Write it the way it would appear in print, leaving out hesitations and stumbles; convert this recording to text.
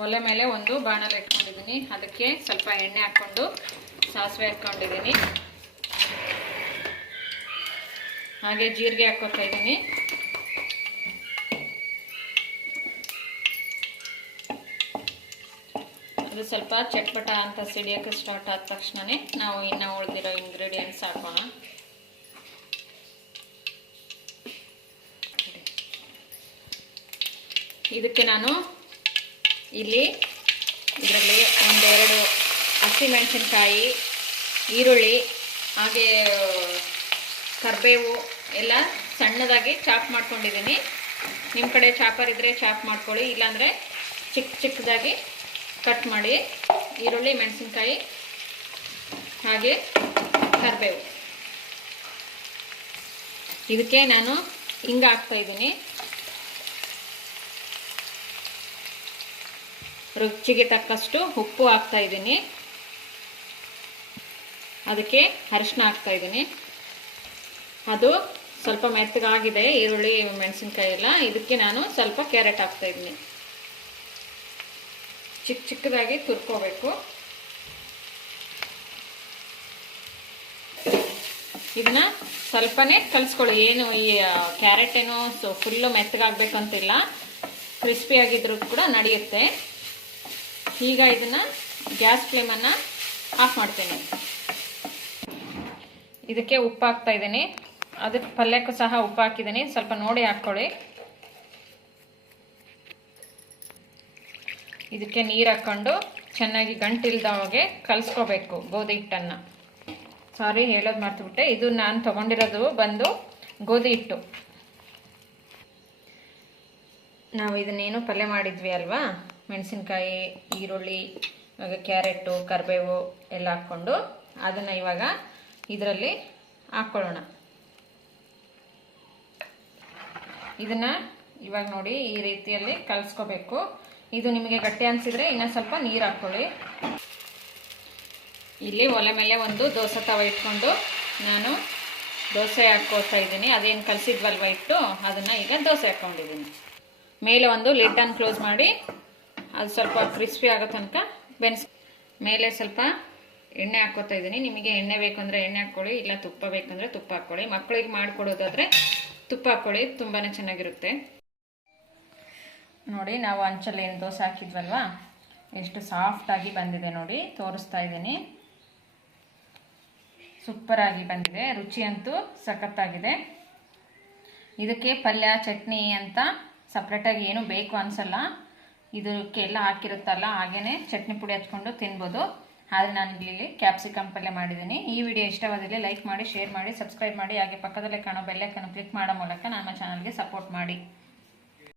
ಒಲೆ ಮೇಲೆ ಒಂದು ಬಾಣಲೆ ಇಟ್ಕೊಂಡಿದ್ದೀನಿ. ಅದಕ್ಕೆ ಸ್ವಲ್ಪ ಎಣ್ಣೆ ಹಾಕ್ಕೊಂಡು ಸಾಸಿವೆ ಹಾಕ್ಕೊಂಡಿದ್ದೀನಿ. ಹಾಗೆ ಜೀರಿಗೆ ಹಾಕ್ಕೊತಾ ಇದ್ದೀನಿ. ಅದು ಸ್ವಲ್ಪ ಚಟ್ಪಟ ಅಂತ ಸಿಡಿಯೋಕ್ಕೆ ಸ್ಟಾರ್ಟ್ ಆದ ತಕ್ಷಣವೇ ನಾವು ಇನ್ನು ಉಳಿದಿರೋ ಇಂಗ್ರೀಡಿಯೆಂಟ್ಸ್ ಹಾಕೋಣ. ಇದಕ್ಕೆ ನಾನು ಇಲ್ಲಿ ಇದರಲ್ಲಿ ಒಂದೆರಡು ಹಸಿಮೆಣಸಿನ್ಕಾಯಿ, ಈರುಳ್ಳಿ, ಹಾಗೆ ಕರಿಬೇವು ಎಲ್ಲ ಸಣ್ಣದಾಗಿ ಚಾಪ್ ಮಾಡ್ಕೊಂಡಿದ್ದೀನಿ. ನಿಮ್ಮ ಕಡೆ ಚಾಪರ್ ಇದ್ದರೆ ಚಾಪ್ ಮಾಡ್ಕೊಳ್ಳಿ, ಇಲ್ಲಾಂದರೆ ಚಿಕ್ಕದಾಗಿ ಕಟ್ ಮಾಡಿ. ಈರುಳ್ಳಿ, ಮೆಣಸಿನ್ಕಾಯಿ ಹಾಗೆ ಕರಿಬೇವು. ಇದಕ್ಕೆ ನಾನು ಹಿಂಗೆ ಹಾಕ್ತಾಯಿದ್ದೀನಿ. ರುಚಿಗೆ ತಕ್ಕಷ್ಟು ಉಪ್ಪು ಹಾಕ್ತಾಯಿದ್ದೀನಿ. ಅದಕ್ಕೆ ಅರಿಶಿನ ಹಾಕ್ತಾಯಿದ್ದೀನಿ. ಅದು ಸ್ವಲ್ಪ ಮೆತ್ತಗಾಗಿದೆ ಈರುಳ್ಳಿ ಮೆಣಸಿನ್ಕಾಯಿ ಎಲ್ಲ. ಇದಕ್ಕೆ ನಾನು ಸ್ವಲ್ಪ ಕ್ಯಾರೆಟ್ ಹಾಕ್ತಾಯಿದ್ದೀನಿ. ಚಿಕ್ಕದಾಗಿ ತುರ್ಕೋಬೇಕು. ಇದನ್ನ ಸ್ವಲ್ಪನೇ ಕಲಿಸ್ಕೊಳ್ಳಿ. ಏನು ಈ ಕ್ಯಾರೆಟ್ ಏನೋ ಫುಲ್ಲು ಮೆತ್ತಗಾಗಬೇಕಂತಿಲ್ಲ, ಕ್ರಿಸ್ಪಿಯಾಗಿದ್ರೂ ಕೂಡ ನಡೆಯುತ್ತೆ. ಈಗ ಇದನ್ನ ಗ್ಯಾಸ್ ಫ್ಲೇಮನ್ನು ಆಫ್ ಮಾಡ್ತೇನೆ. ಇದಕ್ಕೆ ಉಪ್ಪು ಹಾಕ್ತಾ ಇದ್ದೀನಿ. ಅದಕ್ಕೆ ಪಲ್ಯಕ್ಕೂ ಸಹ ಉಪ್ಪು ಹಾಕಿದ್ದೀನಿ, ಸ್ವಲ್ಪ ನೋಡಿ ಹಾಕ್ಕೊಳ್ಳಿ. ಇದಕ್ಕೆ ನೀರು ಹಾಕ್ಕೊಂಡು ಚೆನ್ನಾಗಿ ಗಂಟಿಲ್ದ ಹಾಗೆ ಕಲಿಸ್ಕೋಬೇಕು ಗೋಧಿ ಹಿಟ್ಟನ್ನು. ಸಾರಿ, ಹೇಳೋದು ಮರ್ತುಬಿಟ್ಟೆ. ಇದು ನಾನು ತೊಗೊಂಡಿರೋದು ಬಂದು ಗೋಧಿ ಹಿಟ್ಟು. ನಾವು ಇದನ್ನೇನು ಪಲ್ಯ ಮಾಡಿದ್ವಿ ಅಲ್ವಾ, ಮೆಣಸಿನ್ಕಾಯಿ, ಈರುಳ್ಳಿ, ಹಾಗೆ ಕ್ಯಾರೆಟು, ಕರಿಬೇವು ಎಲ್ಲ ಹಾಕ್ಕೊಂಡು ಅದನ್ನು ಇವಾಗ ಇದರಲ್ಲಿ ಹಾಕ್ಕೊಳ್ಳೋಣ. ಇದನ್ನು ಇವಾಗ ನೋಡಿ ಈ ರೀತಿಯಲ್ಲಿ ಕಲಿಸ್ಕೋಬೇಕು. ಇದು ನಿಮಗೆ ಗಟ್ಟಿ ಅನಿಸಿದರೆ ಇನ್ನೂ ಸ್ವಲ್ಪ ನೀರು ಹಾಕ್ಕೊಳ್ಳಿ. ಇಲ್ಲಿ ಒಲೆ ಮೇಲೆ ಒಂದು ದೋಸೆ ತವ ಇಟ್ಕೊಂಡು ನಾನು ದೋಸೆ ಹಾಕ್ಕೋತಾ ಇದ್ದೀನಿ. ಅದೇನು ಕಲಸಿದ್ವಲ್ವ ಇಟ್ಟು ಅದನ್ನು ಈಗ ದೋಸೆ ಹಾಕ್ಕೊಂಡಿದ್ದೀನಿ. ಮೇಲೆ ಒಂದು ಲಿಡ್ಡನ್ನು ಕ್ಲೋಸ್ ಮಾಡಿ ಅದು ಸ್ವಲ್ಪ ಕ್ರಿಸ್ಪಿ ಆಗೋ ತನಕ ಮೇಲೆ ಸ್ವಲ್ಪ ಎಣ್ಣೆ ಹಾಕ್ಕೋತಾ ಇದ್ದೀನಿ. ನಿಮಗೆ ಎಣ್ಣೆ ಬೇಕಂದರೆ ಎಣ್ಣೆ ಹಾಕ್ಕೊಳ್ಳಿ, ಇಲ್ಲ ತುಪ್ಪ ಬೇಕಂದರೆ ತುಪ್ಪ ಹಾಕ್ಕೊಳ್ಳಿ. ಮಕ್ಕಳಿಗೆ ಮಾಡಿಕೊಡೋದಾದರೆ ತುಪ್ಪ ಹಾಕ್ಕೊಳ್ಳಿ, ತುಂಬಾ ಚೆನ್ನಾಗಿರುತ್ತೆ. ನೋಡಿ, ನಾವು ಹಂಚಲ್ಲಿ ಏನು ದೋಸೆ ಹಾಕಿದ್ವಲ್ವ, ಎಷ್ಟು ಸಾಫ್ಟಾಗಿ ಬಂದಿದೆ ನೋಡಿ, ತೋರಿಸ್ತಾ ಇದ್ದೀನಿ. ಸೂಪರಾಗಿ ಬಂದಿದೆ. ರುಚಿ ಅಂತೂ ಸಖತ್ತಾಗಿದೆ. ಇದಕ್ಕೆ ಪಲ್ಯ, ಚಟ್ನಿ ಅಂತ ಸಪ್ರೇಟಾಗಿ ಏನು ಬೇಕು ಅನಿಸಲ್ಲ. ಇದಕ್ಕೆಲ್ಲ ಹಾಕಿರುತ್ತಲ್ಲ, ಹಾಗೇ ಚಟ್ನಿ ಪುಡಿ ಹಚ್ಕೊಂಡು ತಿನ್ಬೋದು. ಆದರೆ ನಾನು ಇಲ್ಲಿ ಕ್ಯಾಪ್ಸಿಕಮ್ ಪಲ್ಯ ಮಾಡಿದ್ದೀನಿ. ಈ ವಿಡಿಯೋ ಇಷ್ಟವಾದಲ್ಲಿ ಲೈಕ್ ಮಾಡಿ, ಶೇರ್ ಮಾಡಿ, ಸಬ್ಸ್ಕ್ರೈಬ್ ಮಾಡಿ. ಹಾಗೆ ಪಕ್ಕದಲ್ಲೇ ಕಾಣೋ ಬೆಲ್ ಐಕಾನ್ ಕ್ಲಿಕ್ ಮಾಡೋ ಮೂಲಕ ನಮ್ಮ ಚಾನಲ್ಗೆ ಸಪೋರ್ಟ್ ಮಾಡಿ.